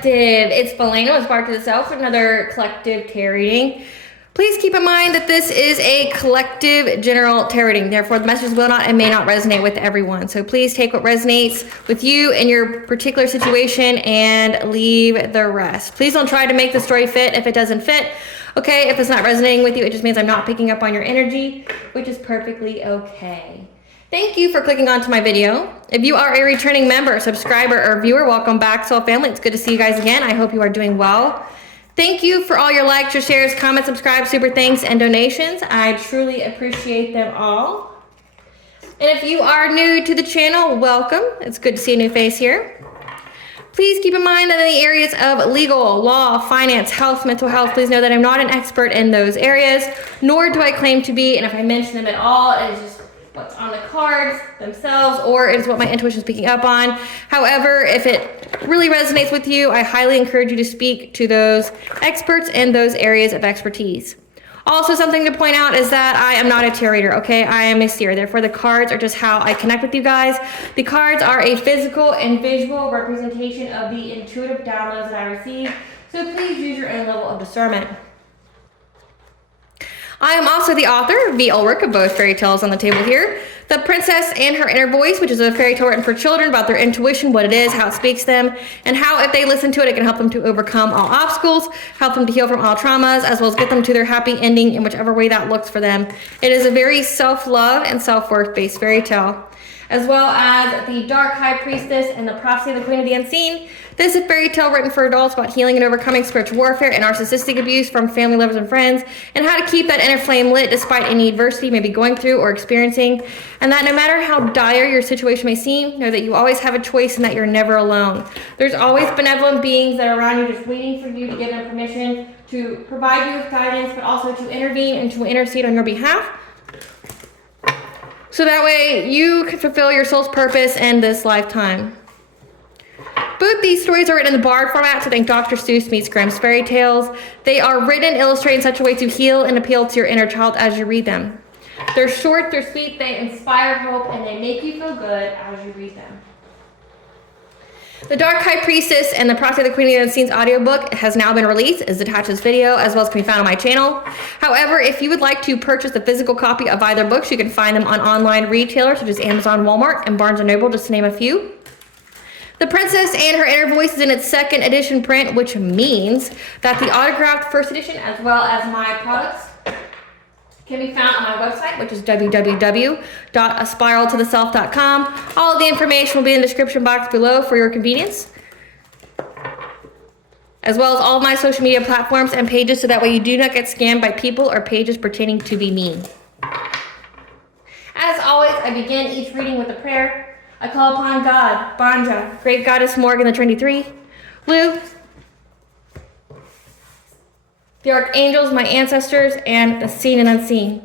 collective, it's Belena with Spark to the Self, another collective tarot reading. Please keep in mind that this is a collective general tarot reading. Therefore, the messages will not and may not resonate with everyone. So please take what resonates with you in your particular situation and leave the rest. Please don't try to make the story fit if it doesn't fit. Okay, if it's not resonating with you, it just means I'm not picking up on your energy, which is perfectly okay. Thank you for clicking onto my video. If you are a returning member, subscriber, or viewer, welcome back, Soul Family. It's good to see you guys again. I hope you are doing well. Thank you for all your likes, your shares, comments, subscribes, super thanks, and donations. I truly appreciate them all. And if you are new to the channel, welcome. It's good to see a new face here. Please keep in mind that in the areas of legal, law, finance, health, mental health, please know that I'm not an expert in those areas, nor do I claim to be. And if I mention them at all, it is just what's on the cards themselves, or it's what my intuition is picking up on. However, if it really resonates with you, I highly encourage you to speak to those experts in those areas of expertise. Also, something to point out is that I am not a tarot reader, okay? I am a seer. Therefore, the cards are just how I connect with you guys. The cards are a physical and visual representation of the intuitive downloads that I receive. So please use your own level of discernment. I am also the author, V. Ulrich, of both fairy tales on the table here. The Princess and Her Inner Voice, which is a fairy tale written for children about their intuition, what it is, how it speaks to them, and how if they listen to it, it can help them to overcome all obstacles, help them to heal from all traumas, as well as get them to their happy ending in whichever way that looks for them. It is a very self-love and self-worth based fairy tale. As well as the Dark High Priestess and the Prophecy of the Queen of the Unseen. This is a fairy tale written for adults about healing and overcoming spiritual warfare and narcissistic abuse from family, lovers, and friends, and how to keep that inner flame lit despite any adversity you may be going through or experiencing, and that no matter how dire your situation may seem, know that you always have a choice and that you're never alone. There's always benevolent beings that are around you just waiting for you to give them permission to provide you with guidance, but also to intervene and to intercede on your behalf. So that way you can fulfill your soul's purpose in this lifetime. Both these stories are written in the Bard format, so think Dr. Seuss meets Grimm's fairy tales. They are written and illustrated in such a way to heal and appeal to your inner child as you read them. They're short, they're sweet, they inspire hope, and they make you feel good as you read them. The Dark High Priestess and the Prophecy of the Queen of the Unseen's audiobook has now been released, is attached to this video, as well as can be found on my channel. However, if you would like to purchase a physical copy of either books, you can find them on online retailers such as Amazon, Walmart, and Barnes & Noble, just to name a few. The Princess and Her Inner Voice is in its second edition print, which means that the autographed first edition, as well as my products, can be found on my website, which is www.aspiraltotheself.com. All of the information will be in the description box below for your convenience, as well as all of my social media platforms and pages, so that way you do not get scammed by people or pages pretending to be me. As always, I begin each reading with a prayer. I call upon God, Banja, Great Goddess Morgan, the Trinity Three, Lu, the archangels, my ancestors, and the seen and unseen.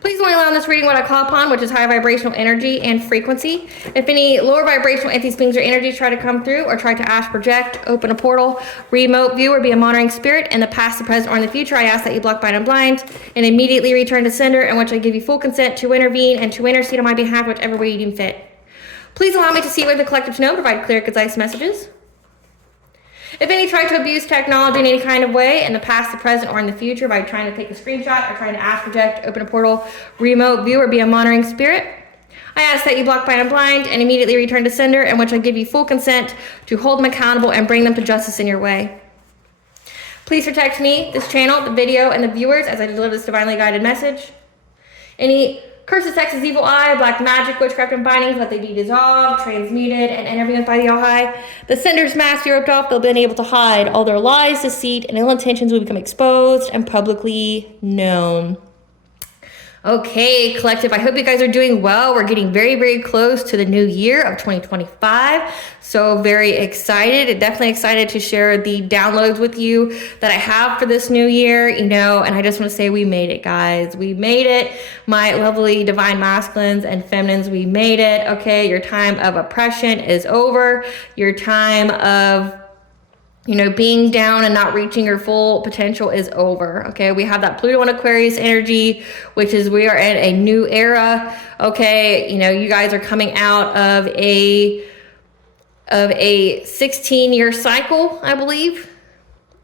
Please only allow in this reading what I call upon, which is high vibrational energy and frequency. If any lower vibrational entities, beings, or energies try to come through or try to ask, project, open a portal, remote view, or be a monitoring spirit in the past, the present, or in the future, I ask that you block, bind, and blind, and immediately return to sender, in which I give you full consent to intervene and to intercede on my behalf, whichever way you deem fit. Please allow me to see what the collective know, provide clear, concise messages. If any try to abuse technology in any kind of way, in the past, the present, or in the future, by trying to take a screenshot or trying to ask, project, open a portal, remote view, or be a monitoring spirit, I ask that you block, bind, and blind, and immediately return to sender, in which I give you full consent to hold them accountable and bring them to justice in your way. Please protect me, this channel, the video, and the viewers as I deliver this divinely guided message. Any curses, hexes, evil eye, black magic, witchcraft, and bindings, let they be dissolved, transmuted, and intervened by the All-High. The sender's mask be ripped off, they'll be able to hide. All their lies, deceit, and ill intentions will become exposed and publicly known. Okay, collective, I hope you guys are doing well. We're getting very, very close to the new year of 2025. So very excited, definitely excited to share the downloads with you that I have for this new year, and I just want to say we made it, guys. We made it. My lovely divine masculines and feminines, we made it. Okay, your time of oppression is over. Your time of being down and not reaching your full potential is over. Okay, we have that Pluto and Aquarius energy, which is we are in a new era. Okay, you guys are coming out of a of a 16-year cycle, I believe.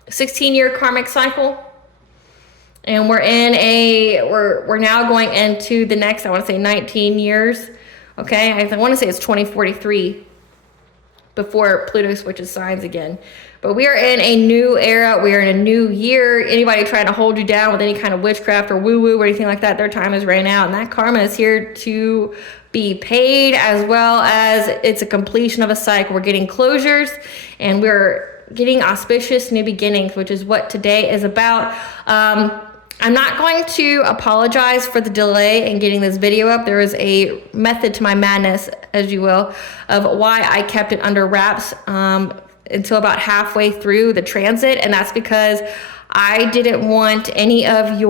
16-year karmic cycle. And we're now going into the next, I want to say 19 years. Okay, I want to say it's 2043 before Pluto switches signs again. But we are in a new era. We are in a new year. Anybody trying to hold you down with any kind of witchcraft or woo-woo or anything like that, their time has ran out. And that karma is here to be paid, as well as it's a completion of a cycle. We're getting closures and we're getting auspicious new beginnings, which is what today is about. I'm not going to apologize for the delay in getting this video up. There is a method to my madness, as you will, of why I kept it under wraps until about halfway through the transit. And that's because I didn't want any of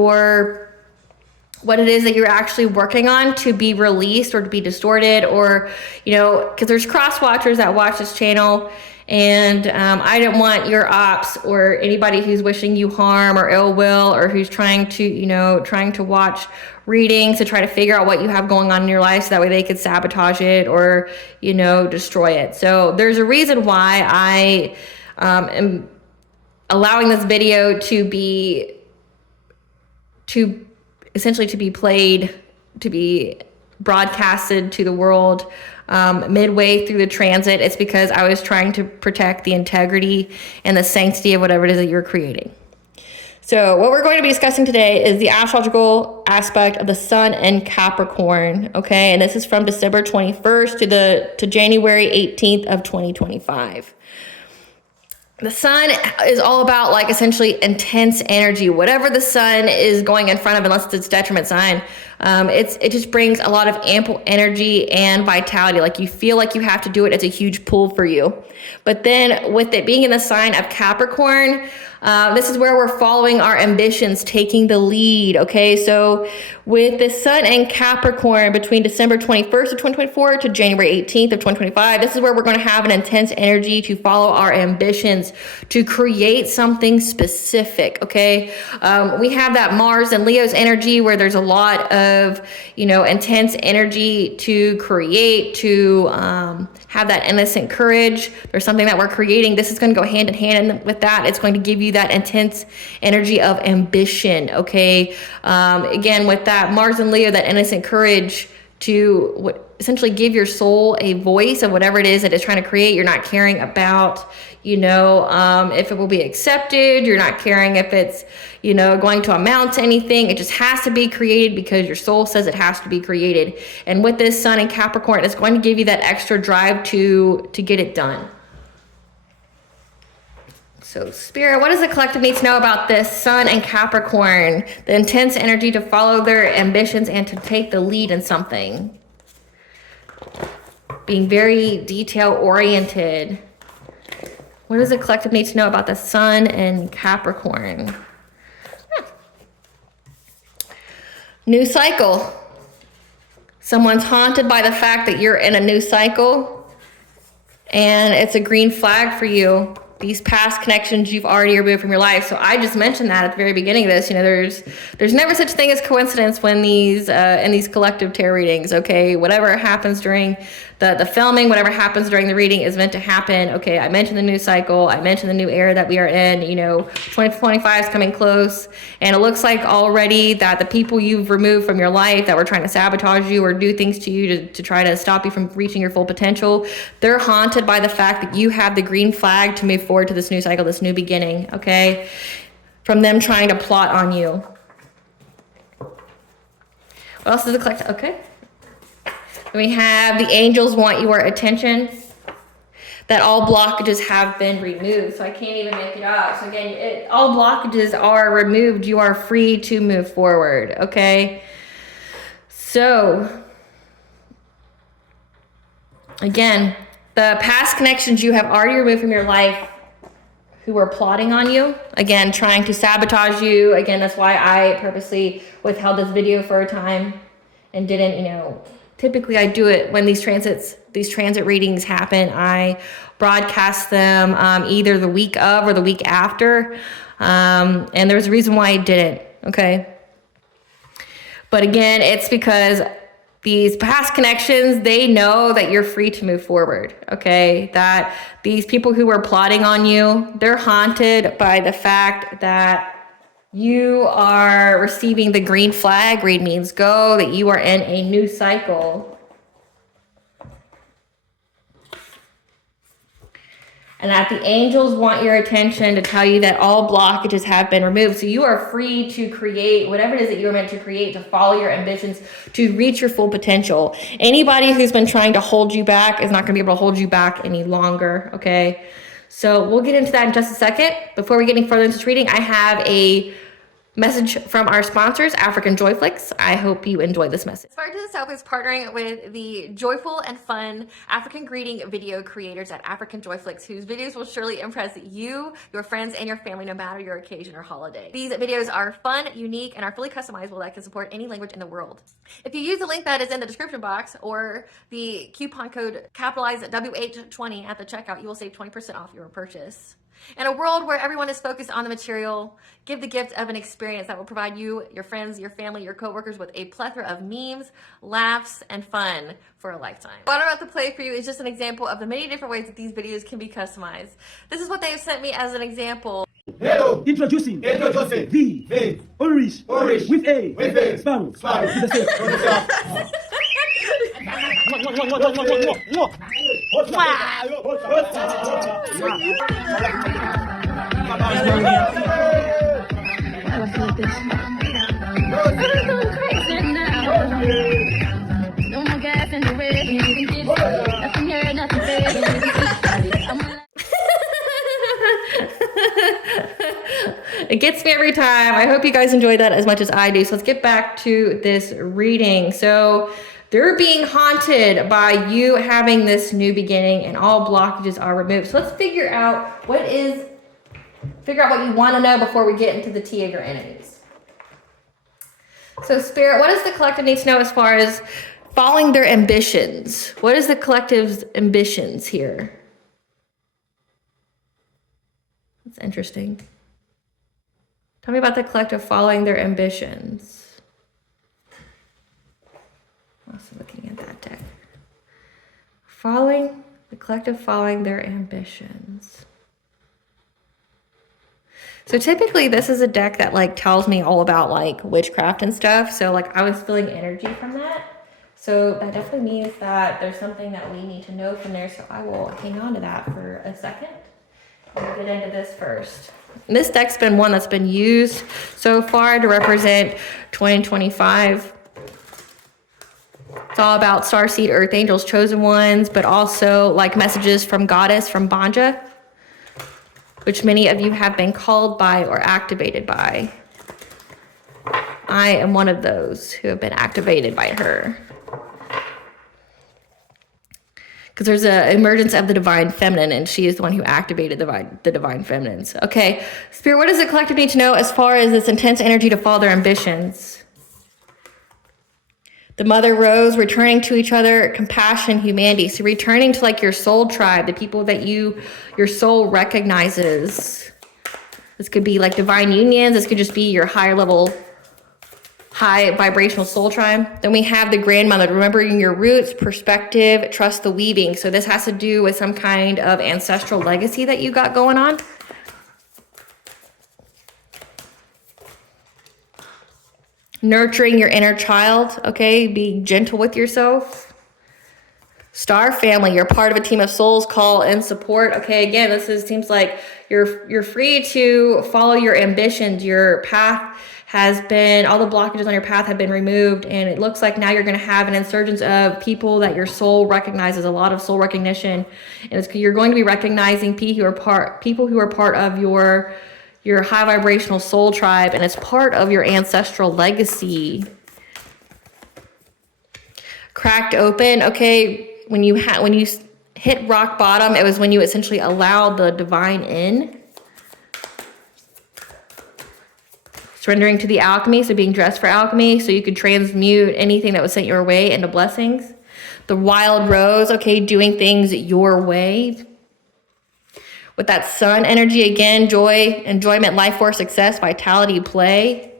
what it is that you're actually working on to be released or to be distorted, or, because there's cross watchers that watch this channel. And I didn't want your ops or anybody who's wishing you harm or ill will, or who's trying to watch readings to try to figure out what you have going on in your life so that way they could sabotage it or, destroy it. So there's a reason why I am allowing this video to essentially be played, to be broadcasted to the world midway through the transit. It's because I was trying to protect the integrity and the sanctity of whatever it is that you're creating. So what we're going to be discussing today is the astrological aspect of the sun and Capricorn. Okay, and this is from December 21st to January 18th of 2025. The sun is all about, like, essentially intense energy. Whatever the sun is going in front of, unless it's detriment sign, it just brings a lot of ample energy and vitality. Like, you feel like you have to do it. It's a huge pull for you. But then with it being in the sign of Capricorn, this is where we're following our ambitions, taking the lead. Okay, so with the sun and Capricorn between December 21st of 2024 to January 18th of 2025, this is where we're going to have an intense energy to follow our ambitions, to create something specific. Okay, we have that Mars and Leo's energy where there's a lot of, intense energy to create, to have that innocent courage. There's something that we're creating. This is going to go hand in hand with that. It's going to give you that intense energy of ambition. Okay, again, with that Mars and Leo, that innocent courage to essentially give your soul a voice of whatever it is that it's trying to create. You're not caring about, if it will be accepted. You're not caring if it's, going to amount to anything. It just has to be created because your soul says it has to be created. And with this sun in Capricorn, it's going to give you that extra drive to get it done. So Spirit, what does the collective need to know about this sun and Capricorn? The intense energy to follow their ambitions and to take the lead in something. Being very detail oriented. What does the collective need to know about the sun and Capricorn? New cycle. Someone's haunted by the fact that you're in a new cycle, and it's a green flag for you. These past connections you've already removed from your life. So I just mentioned that at the very beginning of this. There's never such a thing as coincidence when in these collective tarot readings. Okay, whatever happens during the filming, whatever happens during the reading is meant to happen. Okay, I mentioned the new cycle. I mentioned the new era that we are in. 2025 is coming close, and it looks like already that the people you've removed from your life that were trying to sabotage you or do things to you to try to stop you from reaching your full potential, they're haunted by the fact that you have the green flag to move forward to this new cycle, this new beginning. Okay, from them trying to plot on you. What else does it collect? Okay. We have the angels want your attention, that all blockages have been removed. So I can't even make it up. So again, all blockages are removed. You are free to move forward. Okay. So again, the past connections you have already removed from your life who were plotting on you, again, trying to sabotage you. Again, that's why I purposely withheld this video for a time and didn't, typically I do it when these transit readings happen. I broadcast them either the week of or the week after. And there's a reason why I didn't. Okay. But again, it's because these past connections, they know that you're free to move forward, okay? That these people who were plotting on you, they're haunted by the fact that you are receiving the green flag. Green means go, that you are in a new cycle. And that the angels want your attention to tell you that all blockages have been removed. So you are free to create whatever it is that you are meant to create, to follow your ambitions, to reach your full potential. Anybody who's been trying to hold you back is not going to be able to hold you back any longer, okay? So we'll get into that in just a second. Before we get any further into this reading, I have a message from our sponsors, Africanjoyflix. I hope you enjoy this message. Aspire to the Self is partnering with the joyful and fun African greeting video creators at Africanjoyflix, whose videos will surely impress you, your friends, and your family, no matter your occasion or holiday. These videos are fun, unique, and are fully customizable that can support any language in the world. If you use the link that is in the description box or the coupon code capitalize WH20 at the checkout, you will save 20% off your purchase. In a world where everyone is focused on the material, give the gift of an experience that will provide you, your friends, your family, your coworkers with a plethora of memes, laughs, and fun for a lifetime. What I'm about to play for you is just an example of the many different ways that these videos can be customized. This is what they have sent me as an example. Hello. Introducing the Irish with a sparrow. It gets me every time. I hope you guys enjoyed that as much as I do. So let's get back to this reading. So they're being haunted by you having this new beginning, and all blockages are removed. So let's figure out what you want to know before we get into the tea of your enemies. So Spirit, what does the collective need to know as far as following their ambitions? What is the collective's ambitions here? That's interesting. Tell me about the collective following their ambitions. Also looking at that deck. The collective following their ambitions. So typically this is a deck that like tells me all about like witchcraft and stuff. So like I was feeling energy from that. So that definitely means that there's something that we need to know from there. So I will hang on to that for a second. We'll get into this first. This deck's been one that's been used so far to represent 2025. It's all about starseed, earth angels, chosen ones, but also like messages from goddess, from Banja, which many of you have been called by or activated by. I am one of those who have been activated by her. Because there's an emergence of the divine feminine, and she is the one who activated the divine feminines. Okay, Spirit, what does the collective need to know as far as this intense energy to follow their ambitions? The Mother Rose, returning to each other, compassion, humanity. So returning to like your soul tribe, the people that your soul recognizes. This could be like divine unions. This could just be your higher level, high vibrational soul tribe. Then we have the grandmother, remembering your roots, perspective, trust the weaving. So this has to do with some kind of ancestral legacy that you got going on. Nurturing your inner child, okay? Be gentle with yourself. Star family, you're part of a team of souls, call and support. Okay, again, seems like you're free to follow your ambitions. Your path has been, all the blockages on your path have been removed, and it looks like now you're going to have an insurgence of people that your soul recognizes, a lot of soul recognition, and you're going to be recognizing people who are part of your high vibrational soul tribe, and it's part of your ancestral legacy. Cracked open, okay, when you hit rock bottom, it was when you essentially allowed the divine in. Surrendering to the alchemy, so being dressed for alchemy, so you could transmute anything that was sent your way into blessings. The wild rose, okay, doing things your way. With that sun energy, again, joy, enjoyment, life force, success, vitality, play.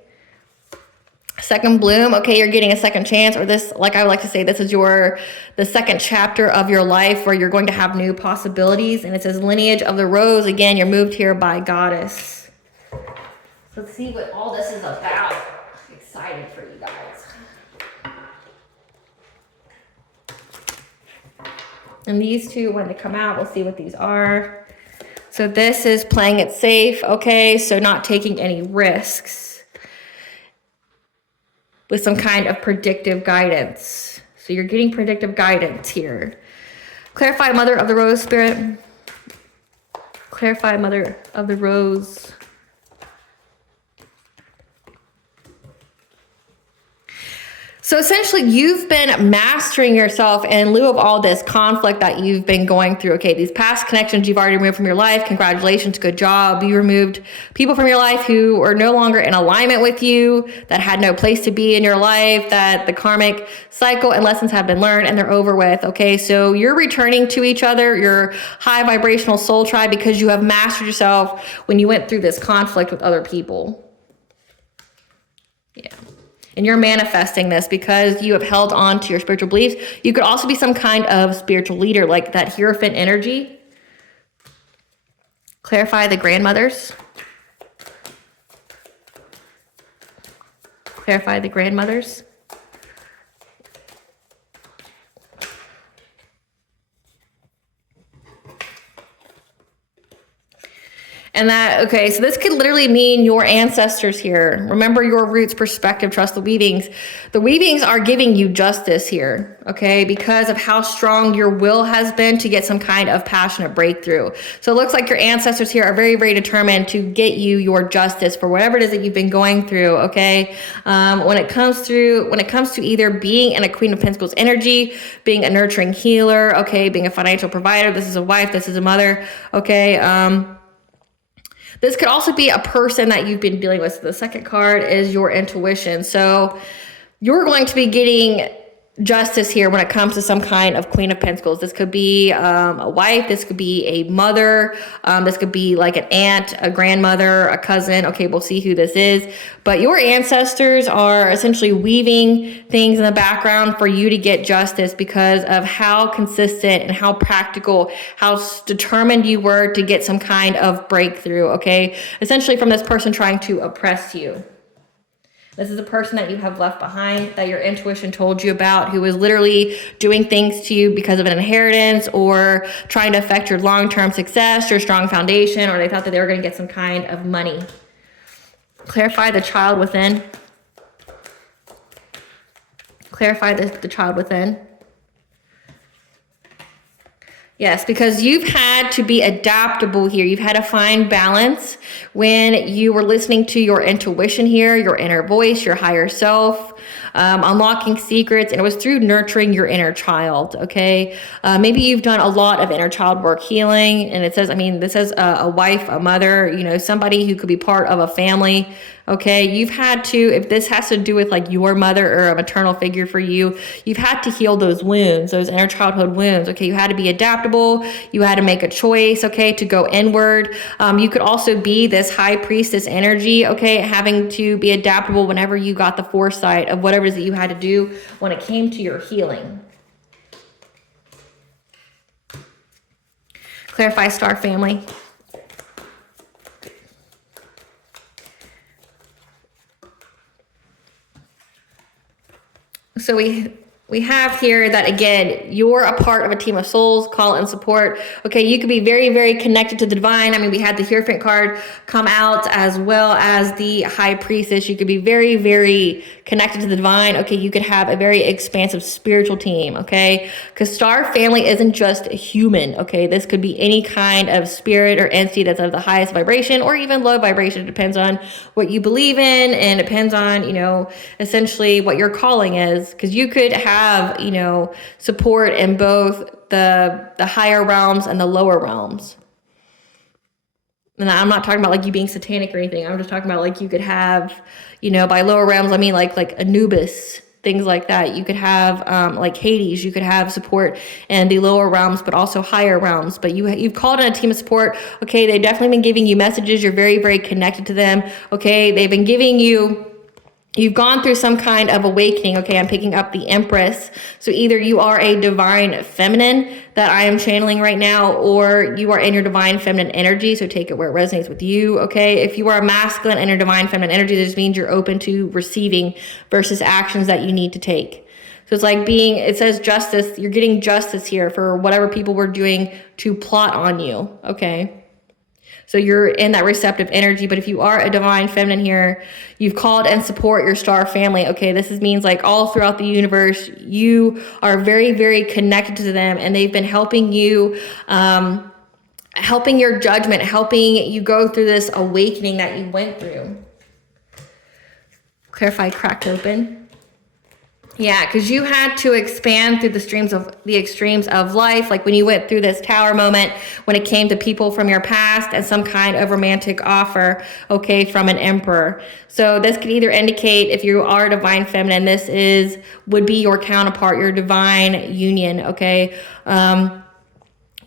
second bloom. Okay, you're getting a second chance, or this, like I like to say, this is the second chapter of your life where you're going to have new possibilities. And it says lineage of the rose. Again, you're moved here by goddess. Let's see what all this is about. Excited for you guys. And these two, when they come out, we'll see what these are. So this is playing it safe. Okay, so not taking any risks, with some kind of predictive guidance. So you're getting predictive guidance here. Clarify, Mother of the Rose Spirit. Clarify, Mother of the Rose. So essentially, you've been mastering yourself in lieu of all this conflict that you've been going through. Okay, these past connections you've already removed from your life. Congratulations, good job. You removed people from your life who are no longer in alignment with you, that had no place to be in your life, that the karmic cycle and lessons have been learned and they're over with. Okay, so you're returning to each other, your high vibrational soul tribe, because you have mastered yourself when you went through this conflict with other people. Yeah. And you're manifesting this because you have held on to your spiritual beliefs. You could also be some kind of spiritual leader, like that Hierophant energy. Clarify the grandmothers. Clarify the grandmothers. And that, okay, so this could literally mean your ancestors here. Remember your roots, perspective, trust the weavings. The weavings are giving you justice here, okay, because of how strong your will has been to get some kind of passionate breakthrough. So it looks like your ancestors here are very, very determined to get you your justice for whatever it is that you've been going through, okay? When it comes to either being in a Queen of Pentacles energy, being a nurturing healer, okay, being a financial provider, this is a wife, this is a mother, okay, this could also be a person that you've been dealing with. So the second card is your intuition. So you're going to be getting justice here when it comes to some kind of Queen of Pentacles. This could be a wife. This could be a mother. This could be like an aunt, a grandmother, a cousin. Okay, we'll see who this is. But your ancestors are essentially weaving things in the background for you to get justice because of how consistent and how practical, how determined you were to get some kind of breakthrough, okay? Essentially from this person trying to oppress you. This is a person that you have left behind, that your intuition told you about, who is literally doing things to you because of an inheritance or trying to affect your long-term success, your strong foundation, or they thought that they were going to get some kind of money. Clarify the child within. Clarify the child within. Yes, because you've had to be adaptable here. You've had to find balance when you were listening to your intuition here, your inner voice, your higher self, unlocking secrets. And it was through nurturing your inner child, okay? Maybe you've done a lot of inner child work healing. And it says, I mean, this says a wife, a mother, you know, somebody who could be part of a family. Okay, you've had to, if this has to do with like your mother or a maternal figure for you, you've had to heal those wounds, those inner childhood wounds. Okay, you had to be adaptable. You had to make a choice, okay, to go inward. You could also be this high priestess energy, okay, having to be adaptable whenever you got the foresight of whatever it is that you had to do when it came to your healing. Clarify star family. So we have here that, again, you're a part of a team of souls, call and support. Okay, you could be very, very connected to the divine. I mean, we had the Hierophant card come out as well as the High Priestess. You could be very, very connected to the divine. Okay, you could have a very expansive spiritual team, okay? Because star family isn't just a human, okay? This could be any kind of spirit or entity that's of the highest vibration or even low vibration. It depends on what you believe in and it depends on, you know, essentially what your calling is. Because you could have, you know, support in both the higher realms and the lower realms. And I'm not talking about like you being satanic or anything. I'm just talking about like you could have, you know, by lower realms, I mean like Anubis, things like that. You could have like Hades, you could have support in the lower realms, but also higher realms. But you've called in a team of support. Okay, they've definitely been giving you messages. You're very, very connected to them. Okay, they've been giving you You've gone through some kind of awakening. Okay, I'm picking up the Empress. So either you are a divine feminine that I am channeling right now, or you are in your divine feminine energy. So take it where it resonates with you. Okay, if you are a masculine in your divine feminine energy, this means you're open to receiving versus actions that you need to take. So it's like it says justice. You're getting justice here for whatever people were doing to plot on you. Okay. So you're in that receptive energy. But if you are a divine feminine here, you've called and support your star family. Okay, this means like all throughout the universe, you are very, very connected to them, and they've been helping you, helping your judgment, helping you go through this awakening that you went through. Clarify, cracked open. Yeah, because you had to expand through the extremes of life. Like when you went through this tower moment, when it came to people from your past and some kind of romantic offer, okay, from an emperor. So this could either indicate, if you are divine feminine, would be your counterpart, your divine union, okay?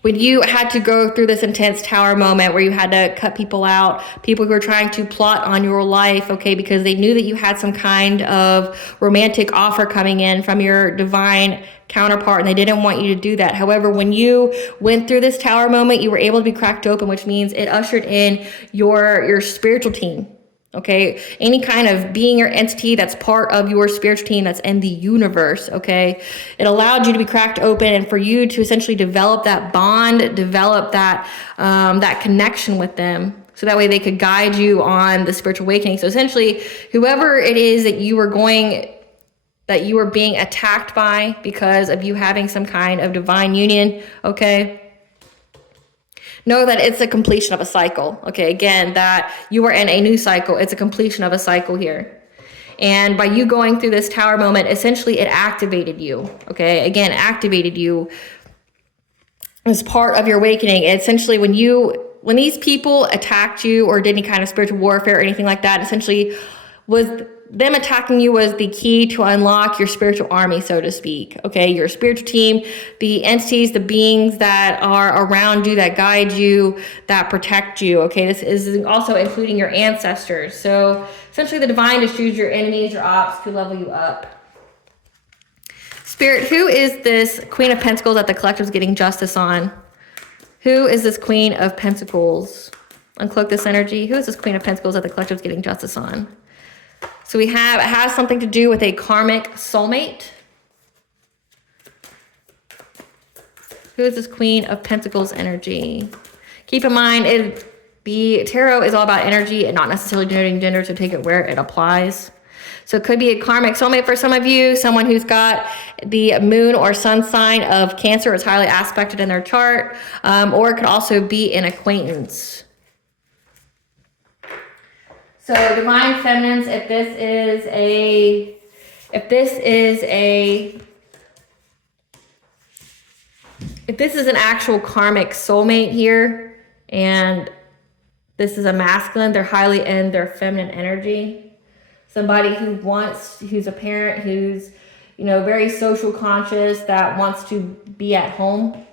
When you had to go through this intense tower moment where you had to cut people out, people who were trying to plot on your life, okay, because they knew that you had some kind of romantic offer coming in from your divine counterpart, and they didn't want you to do that. However, when you went through this tower moment, you were able to be cracked open, which means it ushered in your spiritual team. Okay, any kind of being or entity that's part of your spiritual team that's in the universe, okay? It allowed you to be cracked open and for you to essentially develop that bond, develop that that connection with them, so that way they could guide you on the spiritual awakening. So essentially, whoever it is that you were being attacked by because of you having some kind of divine union, okay? Know that it's a completion of a cycle. Okay, again, that you are in a new cycle. It's a completion of a cycle here. And by you going through this tower moment, essentially it activated you. Okay, again, activated you as part of your awakening. Essentially, when these people attacked you or did any kind of spiritual warfare or anything like that, essentially them attacking you was the key to unlock your spiritual army, so to speak. Okay, your spiritual team, the entities, the beings that are around you, that guide you, that protect you. Okay, this is also including your ancestors. So essentially the divine just chooses your enemies, your ops to level you up. Spirit, who is this Queen of Pentacles that the collective is getting justice on? Who is this Queen of Pentacles? Uncloak this energy. Who is this Queen of Pentacles that the collective is getting justice on? So it has something to do with a karmic soulmate. Who is this Queen of Pentacles energy? Keep in mind, the tarot is all about energy and not necessarily denoting gender, so take it where it applies. So it could be a karmic soulmate for some of you, someone who's got the moon or sun sign of Cancer, is highly aspected in their chart, or it could also be an acquaintance. So divine feminines, if this is an actual karmic soulmate here, and this is a masculine, they're highly in their feminine energy. Somebody who's a parent, who's, very social conscious, that wants to be at home.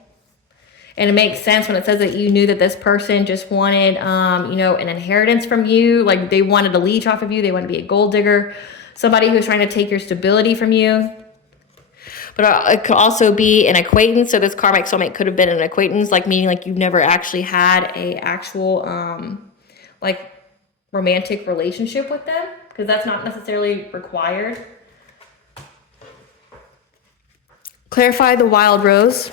And it makes sense when it says that you knew that this person just wanted, an inheritance from you. Like they wanted to leech off of you. They want to be a gold digger. Somebody who's trying to take your stability from you. But it could also be an acquaintance. So this karmic soulmate could have been an acquaintance, like meaning like you've never actually had a actual, romantic relationship with them, because that's not necessarily required. Clarify the wild rose.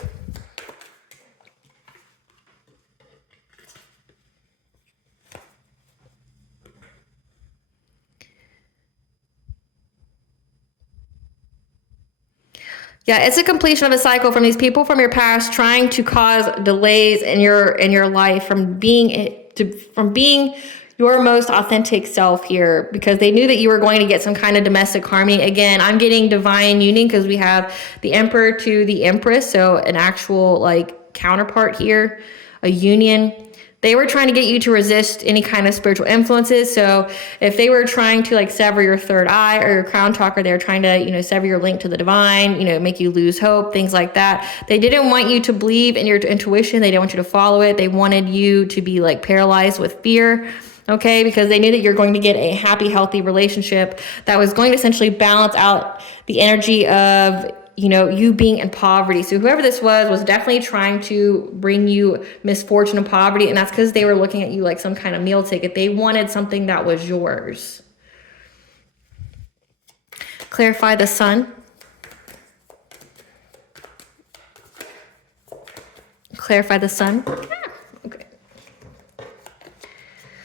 Yeah, it's a completion of a cycle from these people from your past trying to cause delays in your life from being your most authentic self here, because they knew that you were going to get some kind of domestic harmony. Again, I'm getting divine union because we have the Emperor to the Empress, so an actual counterpart here, a union. They were trying to get you to resist any kind of spiritual influences. So if they were trying to sever your third eye or your crown chakra, they were trying to, sever your link to the divine, make you lose hope, things like that. They didn't want you to believe in your intuition. They didn't want you to follow it. They wanted you to be paralyzed with fear. okay? Because they knew that you're going to get a happy, healthy relationship that was going to essentially balance out the energy of, you know, you being in poverty. So whoever this was definitely trying to bring you misfortune and poverty. And that's because they were looking at you like some kind of meal ticket. They wanted something that was yours. Clarify the sun. Clarify the sun. Okay.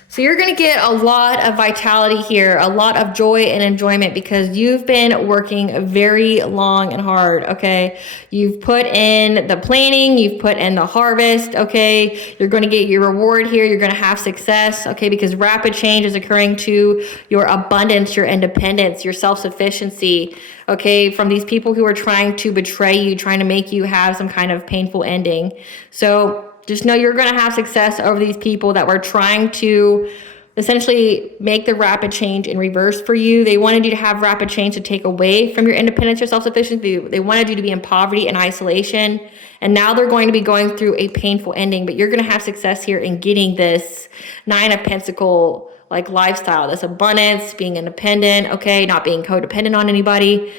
So you're going to get a lot of vitality here, a lot of joy and enjoyment because you've been working very long and hard, okay? You've put in the planning, you've put in the harvest, okay? You're going to get your reward here. You're going to have success, okay? Because rapid change is occurring to your abundance, your independence, your self-sufficiency, okay? From these people who are trying to betray you, trying to make you have some kind of painful ending. So just know you're going to have success over these people that were trying to essentially make the rapid change in reverse for you. They wanted you to have rapid change to take away from your independence, your self-sufficiency. They wanted you to be in poverty and isolation. And now they're going to be going through a painful ending, but you're going to have success here in getting this 9 of Pentacles like lifestyle, this abundance, being independent, okay, not being codependent on anybody.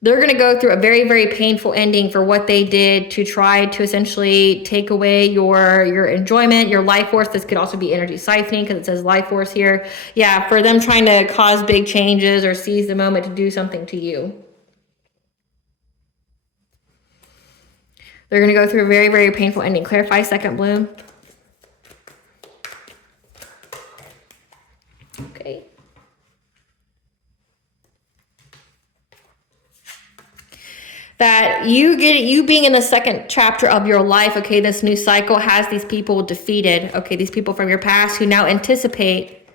They're going to go through a very, very painful ending for what they did to try to essentially take away your enjoyment, your life force. This could also be energy siphoning because it says life force here. Yeah, for them trying to cause big changes or seize the moment to do something to you. They're going to go through a very, very painful ending. Clarify second bloom. Okay. That you being in the second chapter of your life, okay, this new cycle has these people defeated, okay, these people from your past who now anticipate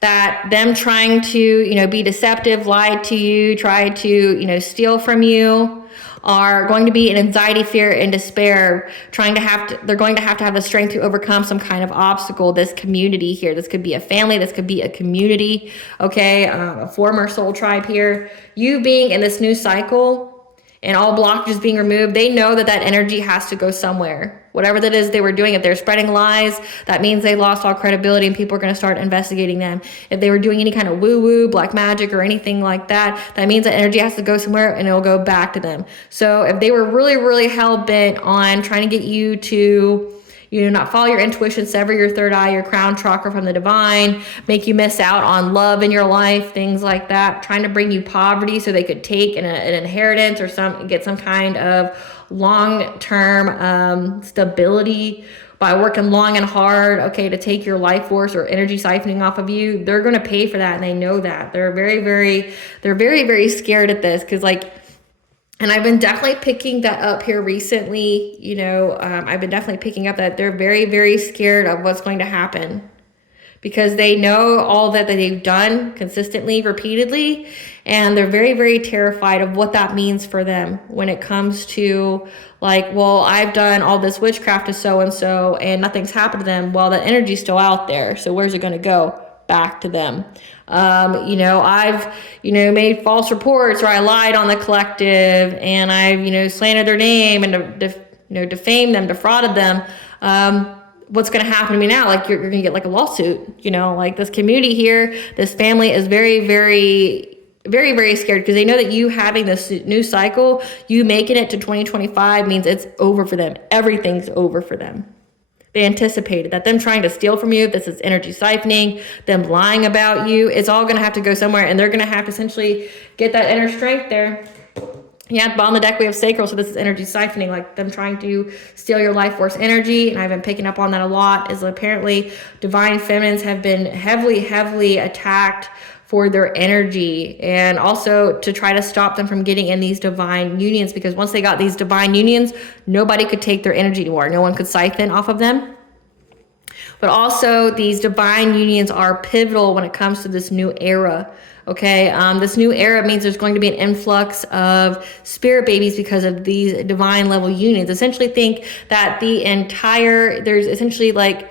that them trying to, you know, be deceptive, lie to you, try to, you know, steal from you, are going to be in anxiety, fear, and despair, they're going to have the strength to overcome some kind of obstacle. This community here, this could be a family, this could be a community, okay, a former soul tribe here. You being in this new cycle and all blockages being removed, they know that that energy has to go somewhere. Whatever that is they were doing, if they're spreading lies, that means they lost all credibility and people are going to start investigating them. If they were doing any kind of woo-woo, black magic or anything like that, that means that energy has to go somewhere and it'll go back to them. So if they were really, really hell-bent on trying to get you to, you know, not follow your intuition, sever your third eye, your crown chakra from the divine, make you miss out on love in your life, things like that, trying to bring you poverty so they could take an inheritance or get some kind of long-term stability by working long and hard, okay, to take your life force or energy siphoning off of you. They're going to pay for that, and they know that. They're very, very scared at this because, like, and I've been definitely picking that up here recently. You know, I've been definitely picking up that they're very, very scared of what's going to happen because they know all that they've done consistently, repeatedly, and they're very, very terrified of what that means for them when it comes to, like, well, I've done all this witchcraft to so-and-so and nothing's happened to them. Well, the energy's still out there, so where's it going to go? Back to them. You know, I've, you know, made false reports, or I lied on the collective, and I've, you know, slandered their name and defamed them, defrauded them. What's going to happen to me now? Like, you're going to get like a lawsuit, you know, like this community here, this family is very, very scared because they know that you having this new cycle, you making it to 2025 means it's over for them. Everything's over for them. They anticipated that them trying to steal from you, this is energy siphoning, them lying about you, it's all going to have to go somewhere, and they're going to have to essentially get that inner strength there. Yeah, at the bottom of the deck we have sacral, so this is energy siphoning, like them trying to steal your life force energy, and I've been picking up on that a lot, is apparently divine feminines have been heavily attacked for their energy, and also to try to stop them from getting in these divine unions, because once they got these divine unions, nobody could take their energy anymore. No one could siphon off of them. But also these divine unions are pivotal when it comes to this new era. Okay, this new era means there's going to be an influx of spirit babies because of these divine level unions. Essentially think that there's essentially like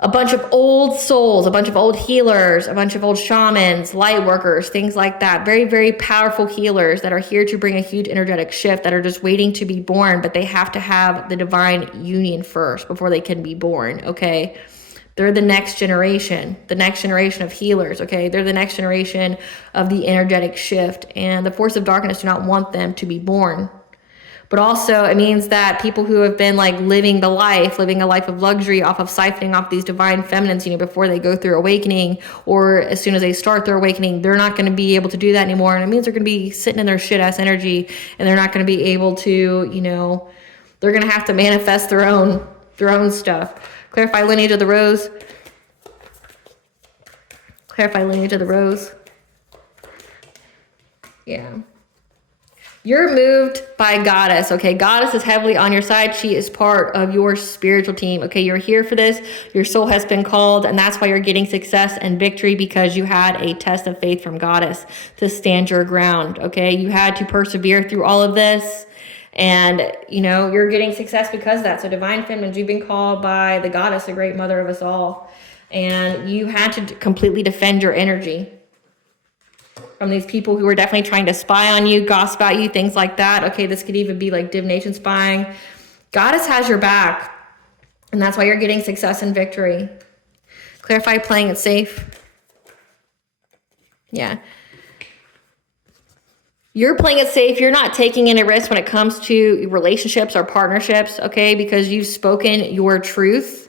a bunch of old souls, a bunch of old healers, a bunch of old shamans, light workers, things like that. Very, very powerful healers that are here to bring a huge energetic shift, that are just waiting to be born, but they have to have the divine union first before they can be born, okay? They're the next generation of healers, okay? They're the next generation of the energetic shift, and the force of darkness do not want them to be born. But also it means that people who have been like living a life of luxury off of siphoning off these divine feminines, before they go through awakening, or as soon as they start their awakening, they're not going to be able to do that anymore. And it means they're going to be sitting in their shit ass energy, and they're not going to be able to, they're going to have to manifest their own stuff. Clarify lineage of the rose. Clarify lineage of the rose. Yeah. You're moved by Goddess, okay? Goddess is heavily on your side. She is part of your spiritual team, okay? You're here for this. Your soul has been called, and that's why you're getting success and victory, because you had a test of faith from Goddess to stand your ground, okay? You had to persevere through all of this, and, you're getting success because of that. So divine feminines, you've been called by the Goddess, the great mother of us all, and you had to completely defend your energy from these people who are definitely trying to spy on you, gossip about you, things like that. Okay, this could even be like divination spying. Goddess has your back, and that's why you're getting success and victory. Clarify playing it safe. Yeah. You're playing it safe. You're not taking any risks when it comes to relationships or partnerships, okay, because you've spoken your truth.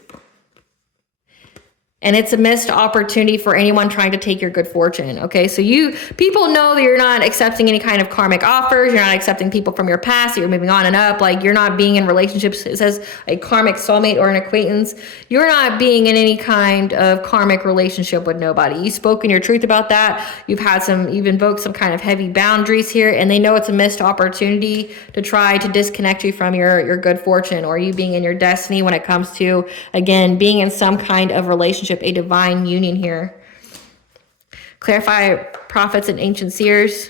And it's a missed opportunity for anyone trying to take your good fortune, okay? So people know that you're not accepting any kind of karmic offers. You're not accepting people from your past. You're moving on and up. Like, you're not being in relationships. It says a karmic soulmate or an acquaintance. You're not being in any kind of karmic relationship with nobody. You've spoken your truth about that. You've invoked some kind of heavy boundaries here, and they know it's a missed opportunity to try to disconnect you from your good fortune, or you being in your destiny when it comes to, again, being in some kind of relationship, a divine union here. Clarify prophets and ancient seers.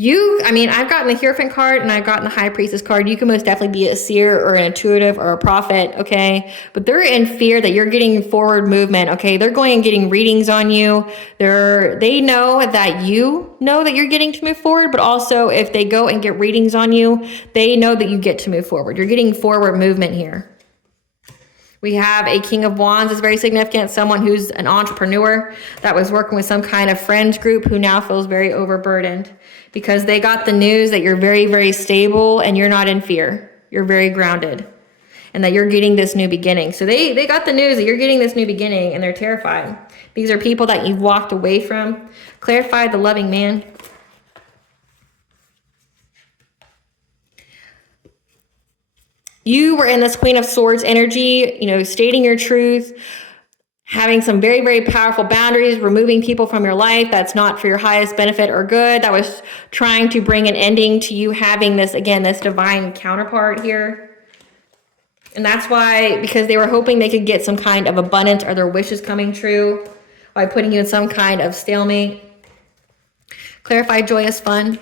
I've gotten the Hierophant card and I've gotten the High Priestess card. You can most definitely be a seer or an intuitive or a prophet, okay? But they're in fear that you're getting forward movement, okay? They're going and getting readings on you. They know that you know that you're getting to move forward, but also if they go and get readings on you, they know that you get to move forward. You're getting forward movement here. We have a King of Wands is very significant, someone who's an entrepreneur that was working with some kind of friends group who now feels very overburdened because they got the news that you're very, very stable and you're not in fear. You're very grounded and that you're getting this new beginning. So they got the news that you're getting this new beginning and they're terrified. These are people that you've walked away from. Clarify the loving man. You were in this Queen of Swords energy, stating your truth, having some very, very powerful boundaries, removing people from your life that's not for your highest benefit or good. That was trying to bring an ending to you having this divine counterpart here. And that's why, because they were hoping they could get some kind of abundance or their wishes coming true by putting you in some kind of stalemate. Clarify joyous fun.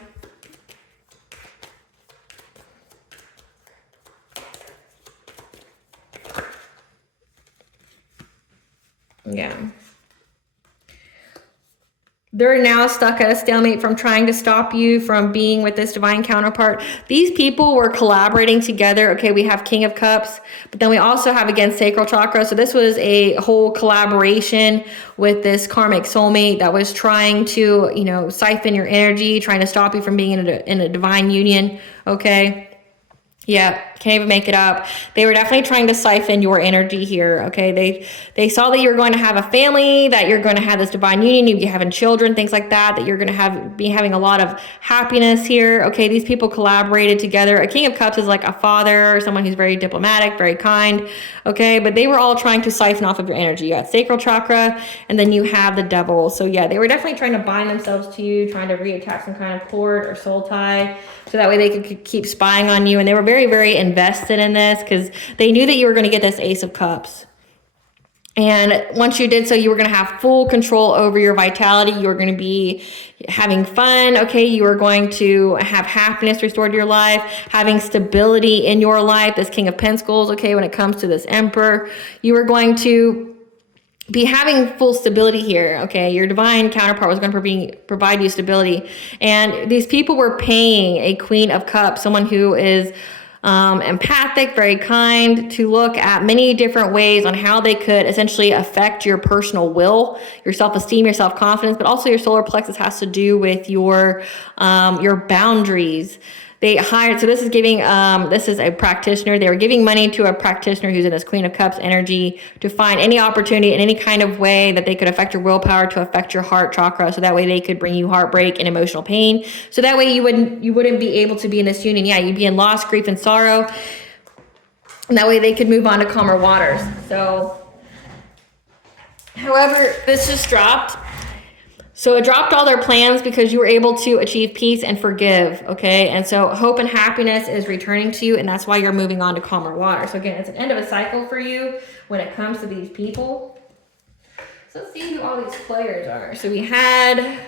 Yeah. They're now stuck at a stalemate from trying to stop you from being with this divine counterpart. These people were collaborating together. Okay, we have King of Cups, but then we also have, again, Sacral Chakra. So this was a whole collaboration with this karmic soulmate that was trying to, siphon your energy, trying to stop you from being in a divine union. Okay. Yeah, can't even make it up. They were definitely trying to siphon your energy here, okay? They saw that you're going to have a family, that you're going to have this divine union, you'd be having children, things like that you're going to be having a lot of happiness here, okay? These people collaborated together. A King of Cups is like a father or someone who's very diplomatic, very kind, okay? But they were all trying to siphon off of your energy. You got Sacral Chakra, and then you have the Devil. So yeah, they were definitely trying to bind themselves to you, trying to reattach some kind of cord or soul tie, so that way they could keep spying on you. And they were very, very invested in this because they knew that you were going to get this Ace of Cups. And once you did so, you were going to have full control over your vitality. You were going to be having fun. Okay, you were going to have happiness restored to your life, having stability in your life. This King of Pentacles, okay, when it comes to this Emperor, you were going to be having full stability here, okay? Your divine counterpart was going to provide you stability. And these people were paying a Queen of Cups, someone who is empathic, very kind, to look at many different ways on how they could essentially affect your personal will, your self-esteem, your self-confidence, but also your solar plexus has to do with your boundaries. They hired, so this is giving, this is a practitioner. They were giving money to a practitioner who's in this Queen of Cups energy to find any opportunity in any kind of way that they could affect your willpower, to affect your heart chakra. So that way they could bring you heartbreak and emotional pain. So that way you wouldn't be able to be in this union. Yeah, you'd be in loss, grief, and sorrow. And that way they could move on to calmer waters. So, however, this just dropped. So it dropped all their plans because you were able to achieve peace and forgive, okay? And so hope and happiness is returning to you, and that's why you're moving on to calmer water. So again, it's an end of a cycle for you when it comes to these people. So let's see who all these players are. So we had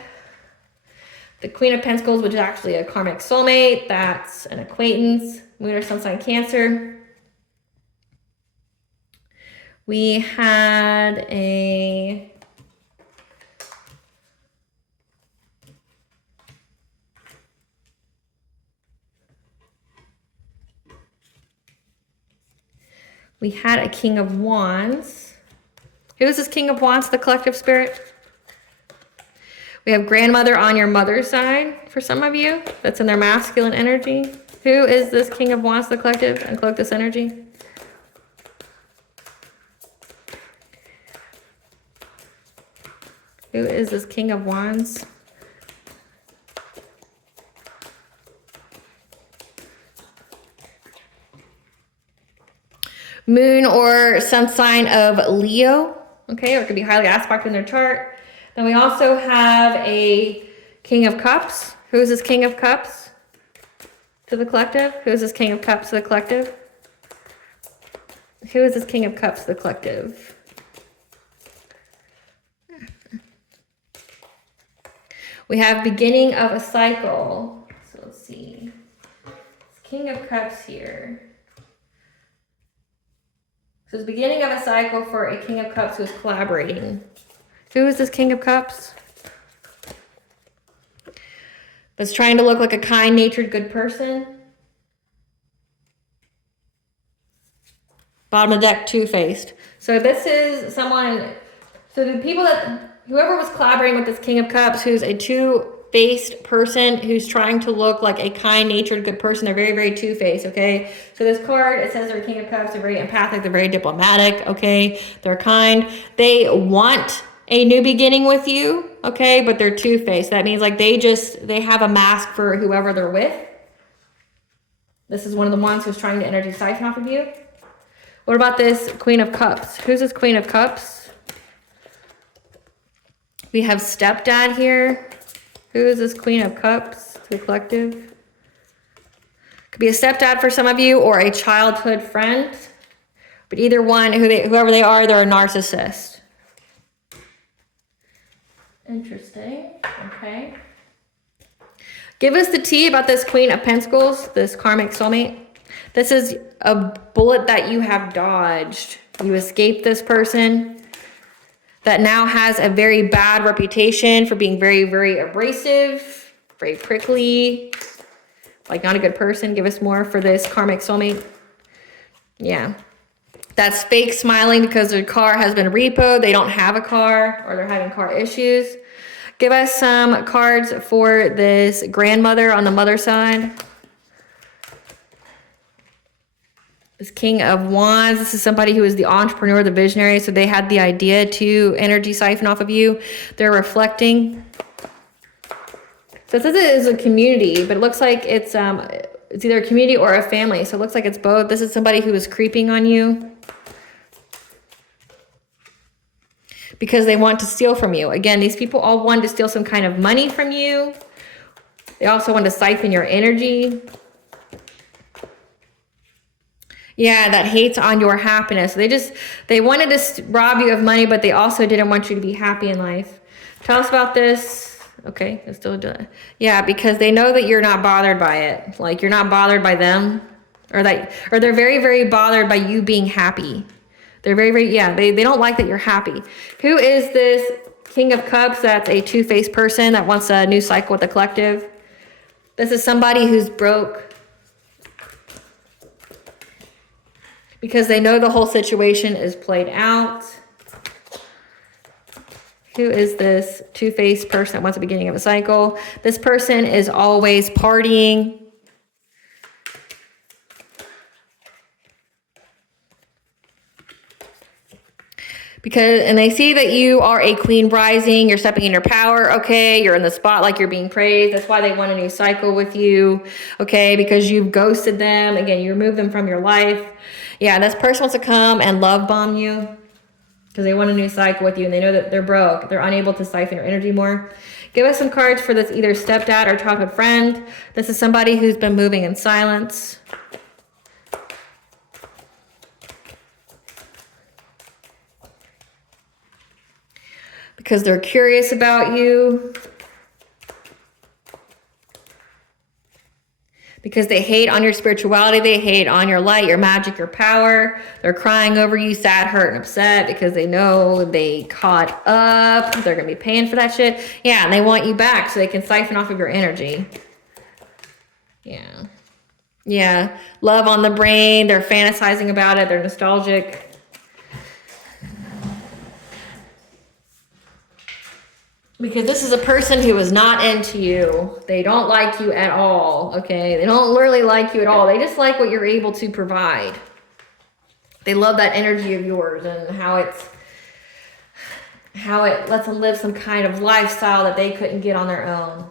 the Queen of Pentacles, which is actually a karmic soulmate. That's an acquaintance. Moon or Sun sign Cancer. We had a... We had a King of Wands. Who is this King of Wands, the collective spirit? We have grandmother on your mother's side for some of you. That's in their masculine energy. Who is this King of Wands, the collective, and cloak this energy? Who is this King of Wands? Moon or sun sign of Leo, okay, or it could be highly aspected in their chart. Then we also have a King of Cups. Who is this King of Cups to the collective? Who is this King of Cups to the collective? Who is this King of Cups to the collective? We have beginning of a cycle. So let's see. It's King of Cups here. So it's beginning of a cycle for a King of Cups who is collaborating. Who is this King of Cups? That's trying to look like a kind-natured, good person. Bottom of the deck, two-faced. So this is someone, so the people that, whoever was collaborating with this King of Cups, who's a two-faced person who's trying to look like a kind-natured, good person. They're very, very two-faced, okay? So this card, it says they're King of Cups. They're very empathic. They're very diplomatic, okay? They're kind. They want a new beginning with you, okay? But they're two-faced. That means like they have a mask for whoever they're with. This is one of the ones who's trying to energy siphon off of you. What about this Queen of Cups? Who's this Queen of Cups? We have stepdad here. Who is this Queen of Cups to the collective? Could be a stepdad for some of you or a childhood friend. But either one, whoever they are, they're a narcissist. Interesting. Okay. Give us the tea about this Queen of Pentacles, this karmic soulmate. This is a bullet that you have dodged. You escaped this person that now has a very bad reputation for being very, very abrasive, very prickly, like not a good person. Give us more for this karmic soulmate. Yeah. That's fake smiling because their car has been repoed. They don't have a car or they're having car issues. Give us some cards for this grandmother on the mother side. This King of Wands, this is somebody who is the entrepreneur, the visionary. So they had the idea to energy siphon off of you. They're reflecting. So it says it is a community, but it looks like it's either a community or a family. So it looks like it's both. This is somebody who is creeping on you because they want to steal from you. Again, these people all want to steal some kind of money from you. They also want to siphon your energy. Yeah, that hates on your happiness. They wanted to rob you of money, but they also didn't want you to be happy in life. Tell us about this. Okay, let's still do it. Yeah, because they know that you're not bothered by it. Like you're not bothered by them, or they're very, very bothered by you being happy. They're very, very, yeah, they don't like that you're happy. Who is this King of Cups that's a two-faced person that wants a new cycle with the collective? This is somebody who's broke. because they know the whole situation is played out. Who is this two-faced person that wants the beginning of a cycle? This person is always partying. And they see that you are a queen rising, you're stepping in your power, okay? You're in the spotlight, you're being praised. That's why they want a new cycle with you, okay? Because you've ghosted them. Again, you remove them from your life. Yeah, this person wants to come and love bomb you because they want a new cycle with you and they know that they're broke. They're unable to siphon your energy more. Give us some cards for this either stepdad or childhood friend. This is somebody who's been moving in silence. Because they're curious about you. Because they hate on your spirituality, they hate on your light, your magic, your power. They're crying over you, sad, hurt, and upset because they know they caught up. They're going to be paying for that shit. Yeah, and they want you back so they can siphon off of your energy. Yeah. Yeah. Love on the brain. They're fantasizing about it. They're nostalgic. Because this is a person who is not into you. They don't like you at all, okay? They don't really like you at all. They just like what you're able to provide. They love that energy of yours and how it lets them live some kind of lifestyle that they couldn't get on their own.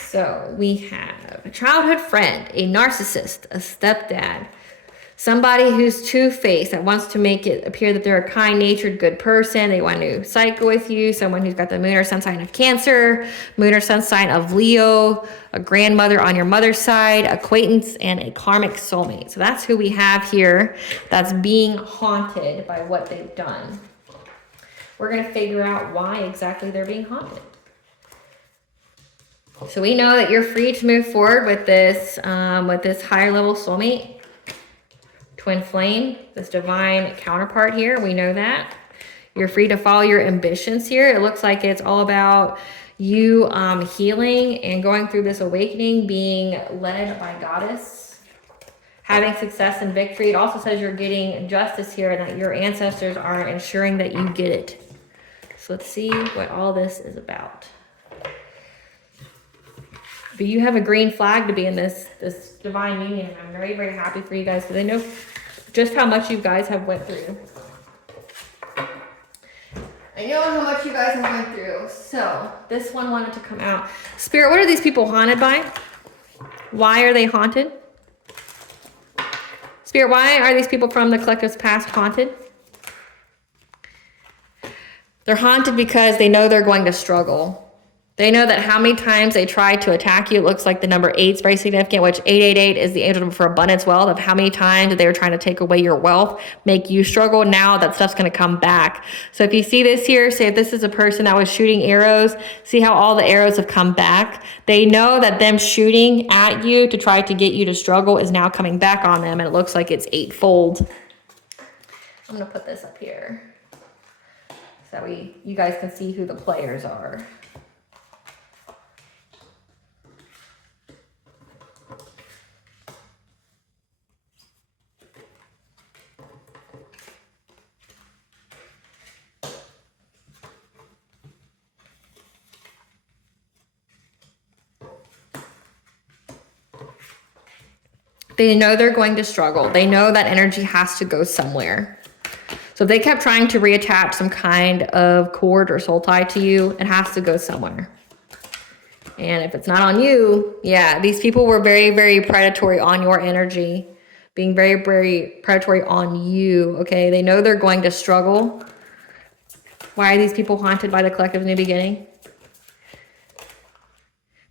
So we have a childhood friend, a narcissist, a stepdad, somebody who's two-faced that wants to make it appear that they're a kind-natured, good person. They want to cycle with you. Someone who's got the moon or sun sign of Cancer, moon or sun sign of Leo, a grandmother on your mother's side, acquaintance, and a karmic soulmate. So that's who we have here that's being haunted by what they've done. We're going to figure out why exactly they're being haunted. So we know that you're free to move forward with this higher level soulmate. Twin flame, this divine counterpart here. We know that. You're free to follow your ambitions here. It looks like it's all about you healing and going through this awakening, being led by Goddess, having success and victory. It also says you're getting justice here and that your ancestors are ensuring that you get it. So let's see what all this is about. But you have a green flag to be in this divine union. I'm very, very happy for you guys because I know just how much you guys have went through. I know how much you guys have went through. So this one wanted to come out. Spirit, what are these people haunted by? Why are they haunted? Spirit, why are these people from the collective's past haunted? They're haunted because they know they're going to struggle. They know that how many times they try to attack you. It looks like the number 8 is very significant, which 888 is the angel number for abundance wealth, of how many times that they were trying to take away your wealth, make you struggle. Now that stuff's going to come back. So if you see this here, say if this is a person that was shooting arrows, see how all the arrows have come back. They know that them shooting at you to try to get you to struggle is now coming back on them, and it looks like it's 8-fold. I'm going to put this up here so that you guys can see who the players are. They know they're going to struggle. They know that energy has to go somewhere. So if they kept trying to reattach some kind of cord or soul tie to you, it has to go somewhere. And if it's not on you, yeah, these people were very, very predatory on your energy, being very, very predatory on you, okay? They know they're going to struggle. Why are these people haunted by the collective new beginning?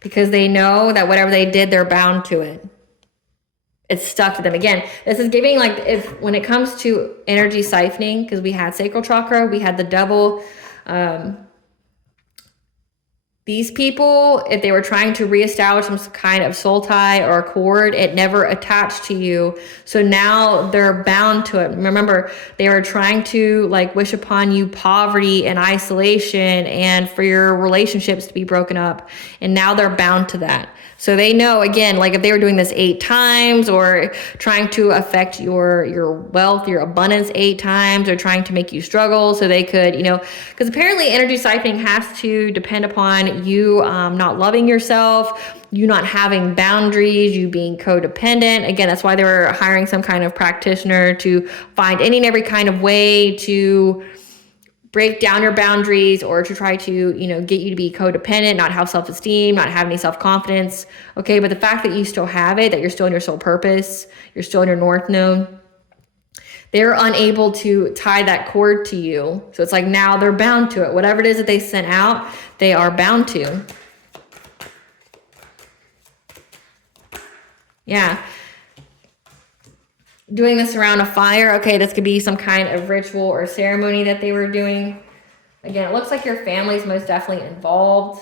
Because they know that whatever they did, they're bound to it. It's stuck to them. Again, this is giving, like, when it comes to energy siphoning, because we had sacral chakra, we had the devil. These people, if they were trying to reestablish some kind of soul tie or a cord, it never attached to you. So now they're bound to it. Remember, they were trying to, like, wish upon you poverty and isolation and for your relationships to be broken up. And now they're bound to that. So they know, again, like if they were doing this 8 times or trying to affect your wealth, your abundance 8 times, or trying to make you struggle so they could, you know, because apparently energy siphoning has to depend upon you not loving yourself, you not having boundaries, you being codependent. Again, that's why they were hiring some kind of practitioner to find any and every kind of way to break down your boundaries or to try to, you know, get you to be codependent, not have self-esteem, not have any self-confidence. Okay, but the fact that you still have it, that you're still in your soul purpose, you're still in your north node, they're unable to tie that cord to you. So it's like now they're bound to it. Whatever it is that they sent out, they are bound to. Yeah. Doing this around a fire. Okay, this could be some kind of ritual or ceremony that they were doing. Again, it looks like your family's most definitely involved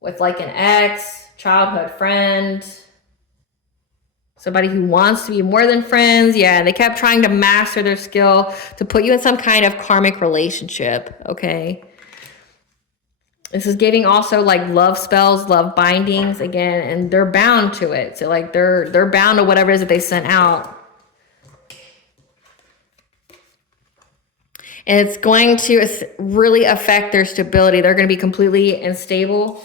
with like an ex, childhood friend, somebody who wants to be more than friends. Yeah, they kept trying to master their skill to put you in some kind of karmic relationship, okay? This is giving also like love spells, love bindings again, and they're bound to it. So like they're bound to whatever it is that they sent out. And it's going to really affect their stability. They're going to be completely unstable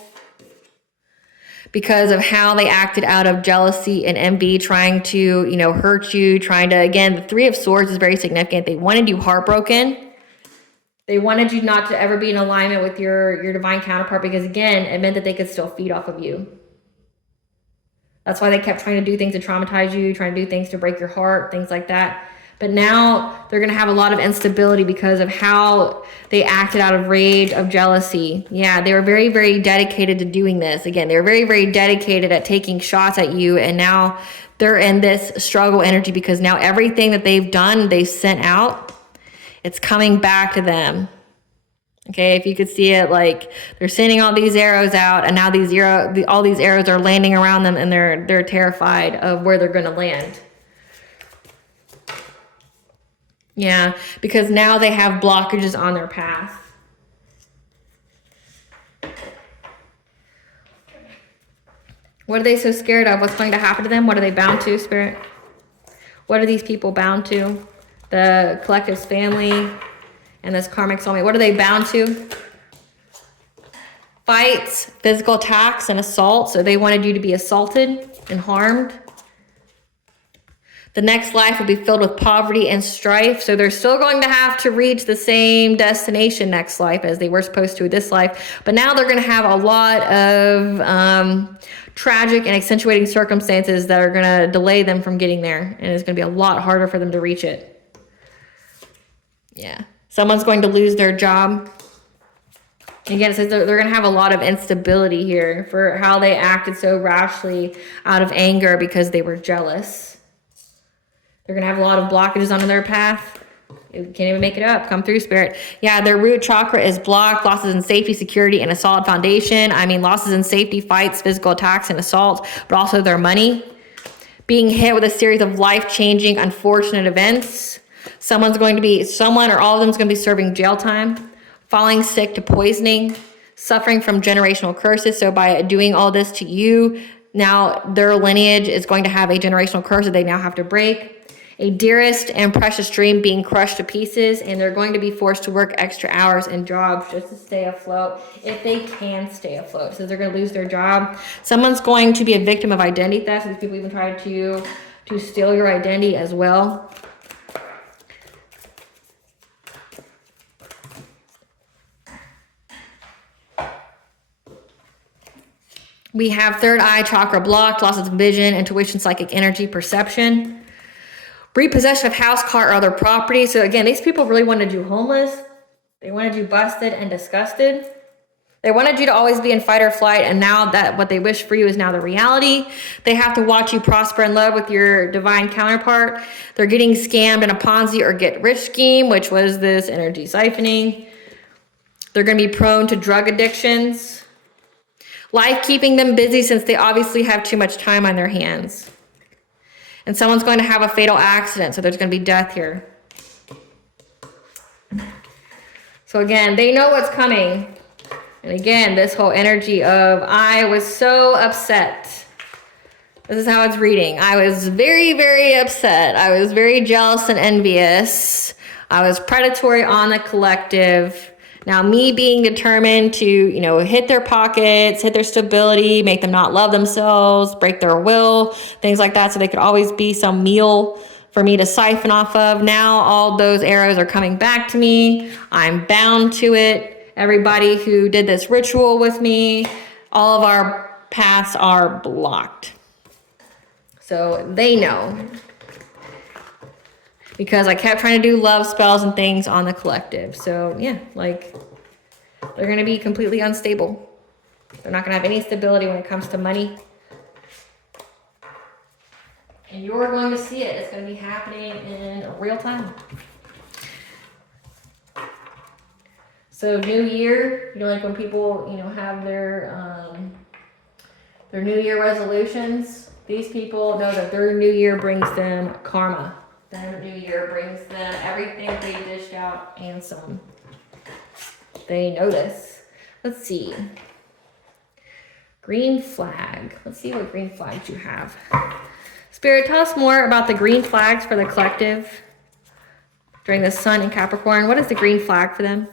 because of how they acted out of jealousy and envy, trying to, you know, hurt you, trying to, again, the 3 of Swords is very significant. They wanted you heartbroken. They wanted you not to ever be in alignment with your divine counterpart because, again, it meant that they could still feed off of you. That's why they kept trying to do things to traumatize you, trying to do things to break your heart, things like that. But now they're going to have a lot of instability because of how they acted out of rage, of jealousy. Yeah, they were very, very dedicated to doing this. Again, they were very, very dedicated at taking shots at you. And now they're in this struggle energy because now everything that they've done, they've sent out, it's coming back to them. Okay, if you could see it, like they're sending all these arrows out, and now all these arrows are landing around them, and they're terrified of where they're going to land. Yeah, because now they have blockages on their path. What are they so scared of? What's going to happen to them? What are they bound to, Spirit? What are these people bound to? The collective's family and this karmic soulmate. What are they bound to? Fights, physical attacks, and assault. So they wanted you to be assaulted and harmed. The next life will be filled with poverty and strife. So they're still going to have to reach the same destination next life as they were supposed to this life. But now they're going to have a lot of tragic and accentuating circumstances that are going to delay them from getting there. And it's going to be a lot harder for them to reach it. Yeah. Someone's going to lose their job. Again, it says they're going to have a lot of instability here for how they acted so rashly out of anger because they were jealous. They're going to have a lot of blockages on their path. You can't even make it up. Come through, Spirit. Yeah, their root chakra is blocked. Losses in safety, security, and a solid foundation. I mean, losses in safety, fights, physical attacks, and assaults, but also their money. Being hit with a series of life-changing, unfortunate events. Someone or all of them is going to be serving jail time, falling sick to poisoning, suffering from generational curses. So by doing all this to you, now their lineage is going to have a generational curse that they now have to break. A dearest and precious dream being crushed to pieces, and they're going to be forced to work extra hours and jobs just to stay afloat, if they can stay afloat. So they're going to lose their job. Someone's going to be a victim of identity theft. These people even try to steal your identity as well. We have third eye chakra blocked, losses of vision, intuition, psychic energy, perception. Repossession of house, car, or other property. So again, these people really wanted you homeless. They wanted you busted and disgusted. They wanted you to always be in fight or flight, and now that what they wish for you is now the reality. They have to watch you prosper in love with your divine counterpart. They're getting scammed in a Ponzi or get-rich scheme, which was this energy siphoning. They're going to be prone to drug addictions. Life keeping them busy since they obviously have too much time on their hands. And someone's going to have a fatal accident, so there's going to be death here. So again, they know what's coming. And again, this whole energy of, I was so upset. This is how it's reading. I was very, very upset. I was very jealous and envious. I was predatory on the collective. Now, me being determined to, you know, hit their pockets, hit their stability, make them not love themselves, break their will, things like that, so they could always be some meal for me to siphon off of. Now, all those arrows are coming back to me. I'm bound to it. Everybody who did this ritual with me, all of our paths are blocked. So they know. Because I kept trying to do love spells and things on the collective. So yeah, like, they're going to be completely unstable. They're not going to have any stability when it comes to money. And you're going to see it. It's going to be happening in real time. So New Year, you know, like when people, you know, have their New Year resolutions, these people know that their New Year brings them karma. Their New Year brings them everything they dished out and some. They know this. Let's see. Green flag. Let's see what green flags you have. Spirit, tell us more about the green flags for the collective during the sun in Capricorn. What is the green flag for them?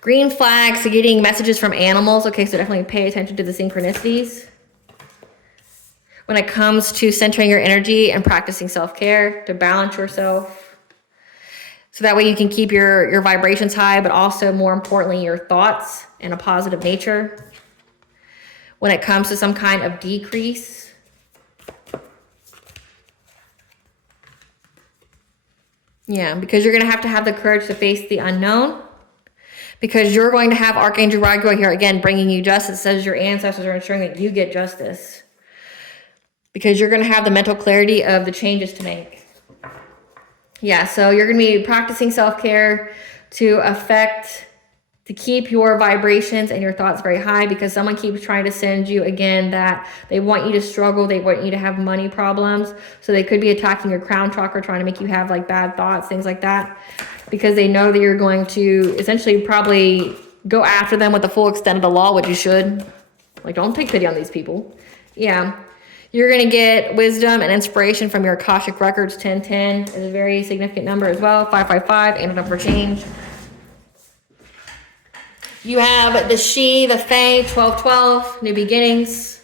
Green flags, so getting messages from animals. Okay, so definitely pay attention to the synchronicities. When it comes to centering your energy and practicing self-care to balance yourself. So that way you can keep your vibrations high, but also more importantly, your thoughts in a positive nature. When it comes to some kind of decrease. Yeah, because you're going to have the courage to face the unknown. Because you're going to have Archangel Raguel here, again, bringing you justice. It says your ancestors are ensuring that you get justice. Because you're going to have the mental clarity of the changes to make. Yeah, so you're going to be practicing self-care to keep your vibrations and your thoughts very high, because someone keeps trying to send you, again, that they want you to struggle, they want you to have money problems. So they could be attacking your crown chakra, trying to make you have like bad thoughts, things like that. Because they know that you're going to essentially probably go after them with the full extent of the law, which you should. Like, don't take pity on these people. Yeah. You're going to get wisdom and inspiration from your Akashic Records. 1010 is a very significant number as well. 555, and a number for change. You have the She, the Fae, 1212, new beginnings.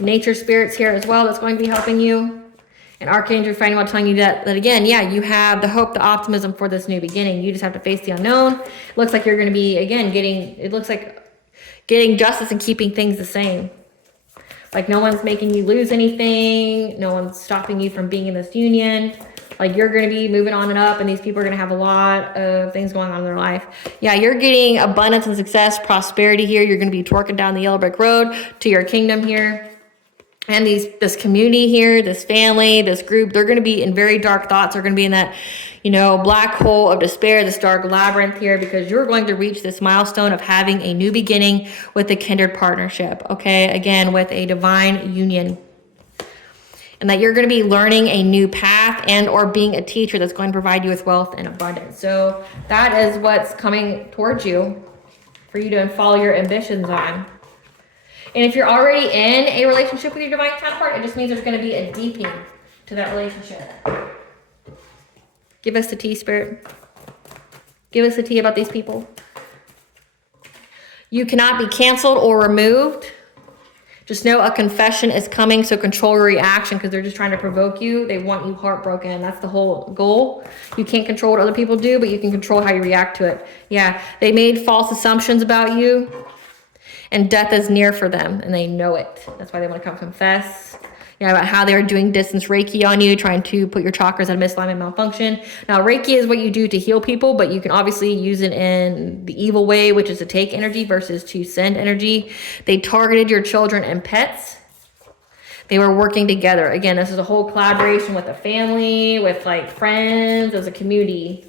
Nature spirits here as well that's going to be helping you. And Archangel Raphael telling you that again, yeah, you have the hope, the optimism for this new beginning. You just have to face the unknown. It looks like you're going to be, again, getting justice and keeping things the same. Like no one's making you lose anything. No one's stopping you from being in this union. Like you're going to be moving on and up, and these people are going to have a lot of things going on in their life. Yeah, you're getting abundance and success, prosperity here. You're going to be twerking down the yellow brick road to your kingdom here. And this community here, this family, this group, they're going to be in very dark thoughts. They're going to be in that, black hole of despair, this dark labyrinth here, because you're going to reach this milestone of having a new beginning with a kindred partnership. Okay, again, with a divine union. And that you're going to be learning a new path and or being a teacher that's going to provide you with wealth and abundance. So that is what's coming towards you for you to follow your ambitions on. And if you're already in a relationship with your divine counterpart, it just means there's going to be a deepening to that relationship. Give us the tea, Spirit. Give us the tea about these people. You cannot be canceled or removed. Just know a confession is coming, so control your reaction, because they're just trying to provoke you. They want you heartbroken. That's the whole goal. You can't control what other people do, but you can control how you react to it. Yeah, they made false assumptions about you. And death is near for them, and they know it. That's why they want to come confess. About how they're doing distance Reiki on you, trying to put your chakras at a misalignment malfunction. Now, Reiki is what you do to heal people, but you can obviously use it in the evil way, which is to take energy versus to send energy. They targeted your children and pets. They were working together. Again, this is a whole collaboration with a family, with like friends, as a community.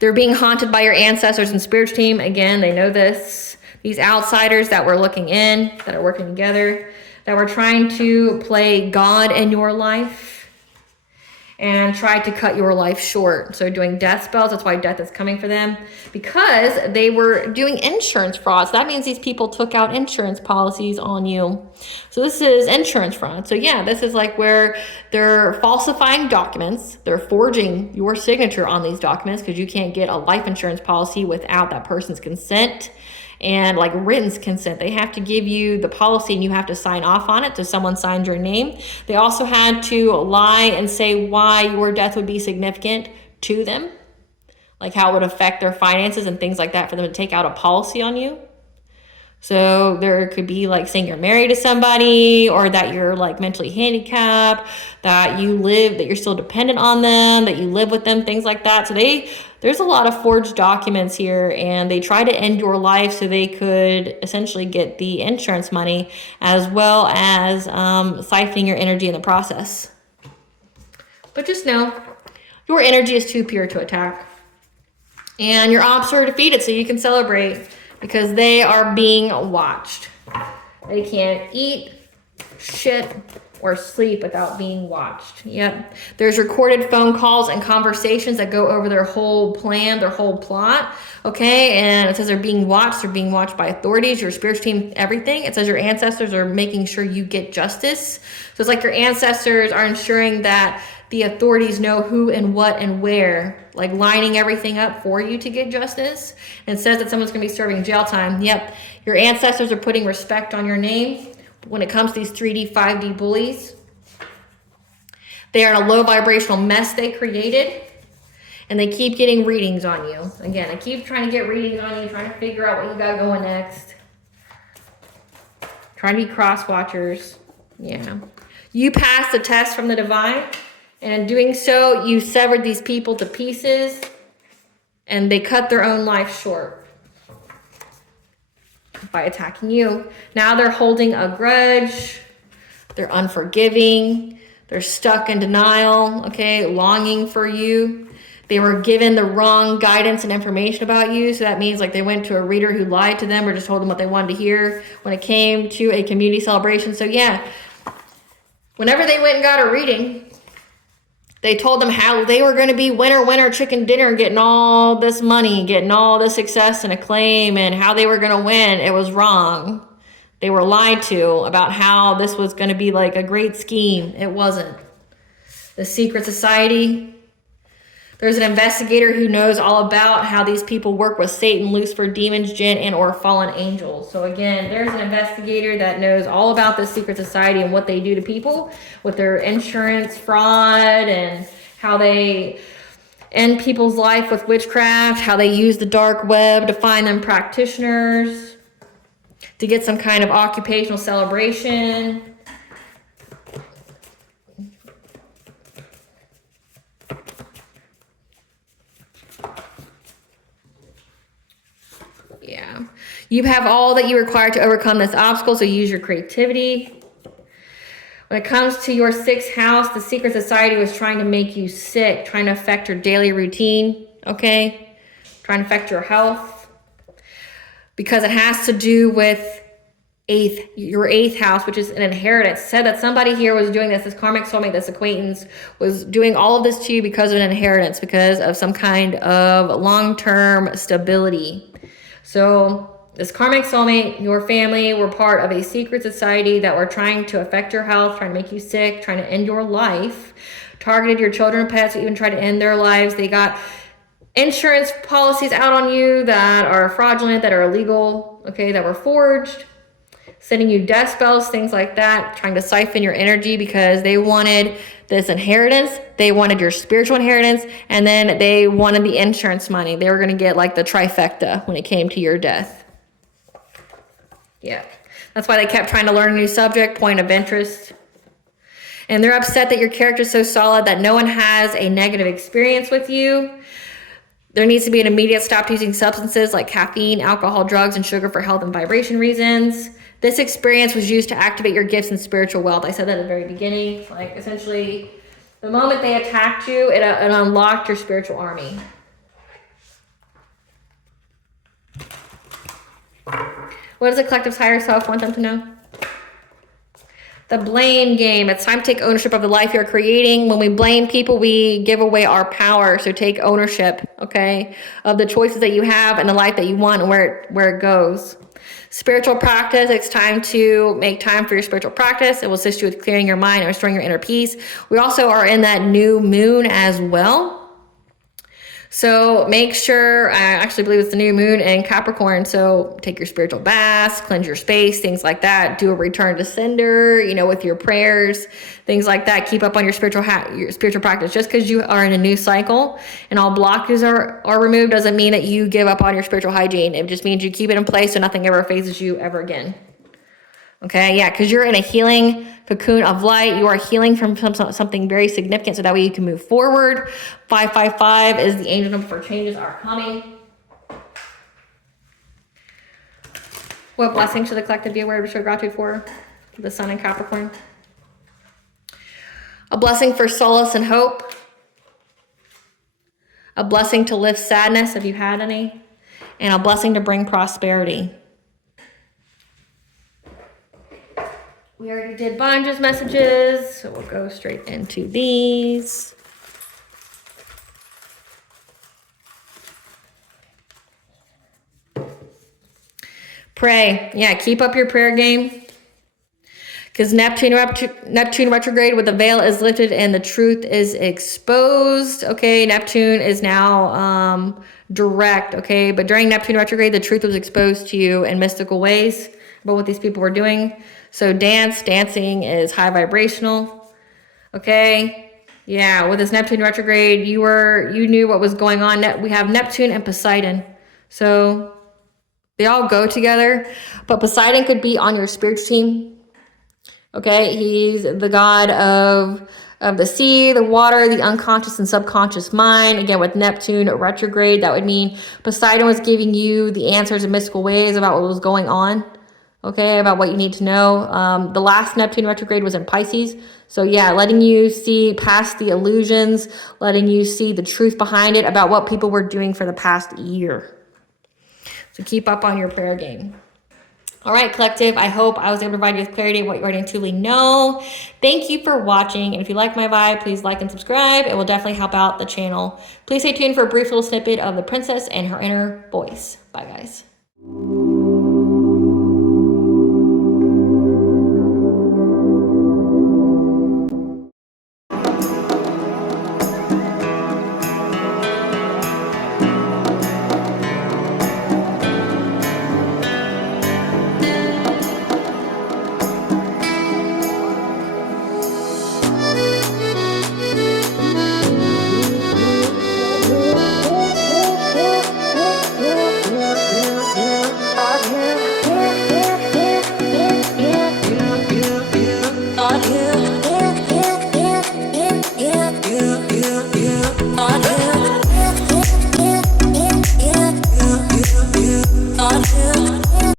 They're being haunted by your ancestors and spiritual team. Again, they know this. These outsiders that were looking in, that are working together. that were trying to play God in your life and tried to cut your life short. So doing death spells, that's why death is coming for them, because they were doing insurance fraud. So that means these people took out insurance policies on you. So this is insurance fraud. So yeah, this is like where they're falsifying documents. They're forging your signature on these documents because you can't get a life insurance policy without that person's consent. And like written consent, they have to give you the policy and you have to sign off on it, so someone signed your name. They also had to lie and say why your death would be significant to them, like how it would affect their finances and things like that for them to take out a policy on you. So there could be like saying you're married to somebody, or that you're like mentally handicapped, that you're still dependent on them, that you live with them, things like that. So there's a lot of forged documents here, and they try to end your life so they could essentially get the insurance money, as well as siphoning your energy in the process. But just know, your energy is too pure to attack. And your ops are defeated, so you can celebrate, because they are being watched. They can't eat, shit, or sleep without being watched. Yep. There's recorded phone calls and conversations that go over their whole plan, their whole plot. Okay. And it says they're being watched. They're being watched by authorities, your spiritual team, everything. It says your ancestors are making sure you get justice. So it's like your ancestors are ensuring that the authorities know who and what and where, like lining everything up for you to get justice. And it says that someone's going to be serving jail time. Yep. Your ancestors are putting respect on your name. When it comes to these 3D, 5D bullies, they are in a low vibrational mess they created, and they keep getting readings on you. Again, I keep trying to get readings on you, trying to figure out what you got going next. Trying to be cross watchers. Yeah. You passed the test from the divine, and in doing so, you severed these people to pieces, and they cut their own life short by attacking you. Now they're holding a grudge. They're unforgiving. They're stuck in denial, okay, longing for you. They were given the wrong guidance and information about you. So that means like they went to a reader who lied to them or just told them what they wanted to hear when it came to a community celebration. So yeah, whenever they went and got a reading, they told them how they were going to be winner, chicken dinner, getting all this money, getting all this success and acclaim, and how they were going to win. It was wrong. They were lied to about how this was going to be like a great scheme. It wasn't. The secret society. There's an investigator who knows all about how these people work with Satan, Lucifer, demons, jinn, and or fallen angels. So again, there's an investigator that knows all about the secret society and what they do to people with their insurance fraud, and how they end people's life with witchcraft, how they use the dark web to find them practitioners, to get some kind of occupational celebration. Yeah. You have all that you require to overcome this obstacle, so use your creativity. When it comes to your 6th house, the secret society was trying to make you sick, trying to affect your daily routine, okay? Trying to affect your health. Because it has to do with your 8th house, which is an inheritance. It said that somebody here was doing this karmic soulmate, this acquaintance, was doing all of this to you because of an inheritance, because of some kind of long-term stability. So this karmic soulmate, your family, were part of a secret society that were trying to affect your health, trying to make you sick, trying to end your life, targeted your children and pets, even tried to end their lives. They got insurance policies out on you that are fraudulent, that are illegal, okay, that were forged, sending you death spells, things like that, trying to siphon your energy because they wanted this inheritance. They wanted your spiritual inheritance, and then they wanted the insurance money. They were going to get like the trifecta when it came to your death. Yeah. That's why they kept trying to learn a new subject, point of interest. And they're upset that your character is so solid that no one has a negative experience with you. There needs to be an immediate stop to using substances like caffeine, alcohol, drugs, and sugar for health and vibration reasons. This experience was used to activate your gifts and spiritual wealth. I said that at the very beginning. Like, essentially, the moment they attacked you, it unlocked your spiritual army. What does the collective's higher self want them to know? The blame game. It's time to take ownership of the life you're creating. When we blame people, we give away our power. So take ownership, okay, of the choices that you have and the life that you want and where it goes. Spiritual practice. It's time to make time for your spiritual practice. It will assist you with clearing your mind and restoring your inner peace. We also are in that new moon as well. So make sure, I actually believe it's the new moon in Capricorn. So take your spiritual baths, cleanse your space, things like that. Do a return to sender, you know, with your prayers, things like that. Keep up on your spiritual practice. Just because you are in a new cycle and all blockages are removed doesn't mean that you give up on your spiritual hygiene. It just means you keep it in place so nothing ever phases you ever again. Okay, yeah, because you're in a healing cocoon of light. You are healing from something very significant so that way you can move forward. 555 is the angel number for changes are coming. What blessings should the collective be aware of, show gratitude for? The sun in Capricorn. A blessing for solace and hope. A blessing to lift sadness, if you had any. And a blessing to bring prosperity. We already did Bonja's messages, so we'll go straight into these. Pray. Yeah, keep up your prayer game. Because Neptune retrograde with the veil is lifted and the truth is exposed. Okay, Neptune is now direct. Okay, but during Neptune retrograde, the truth was exposed to you in mystical ways about what these people were doing. So dancing is high vibrational. Okay, yeah, with this Neptune retrograde, you knew what was going on. We have Neptune and Poseidon, so they all go together. But Poseidon could be on your spiritual team. Okay, he's the god of the sea, the water, the unconscious and subconscious mind. Again, with Neptune retrograde, that would mean Poseidon was giving you the answers in mystical ways about what was going on. Okay, about what you need to know. The last Neptune retrograde was in Pisces. So yeah, letting you see past the illusions, letting you see the truth behind it about what people were doing for the past year. So keep up on your prayer game. All right, collective, I hope I was able to provide you with clarity of what you already truly know. Thank you for watching. And if you like my vibe, please like and subscribe. It will definitely help out the channel. Please stay tuned for a brief little snippet of the princess and her inner voice. Bye, guys.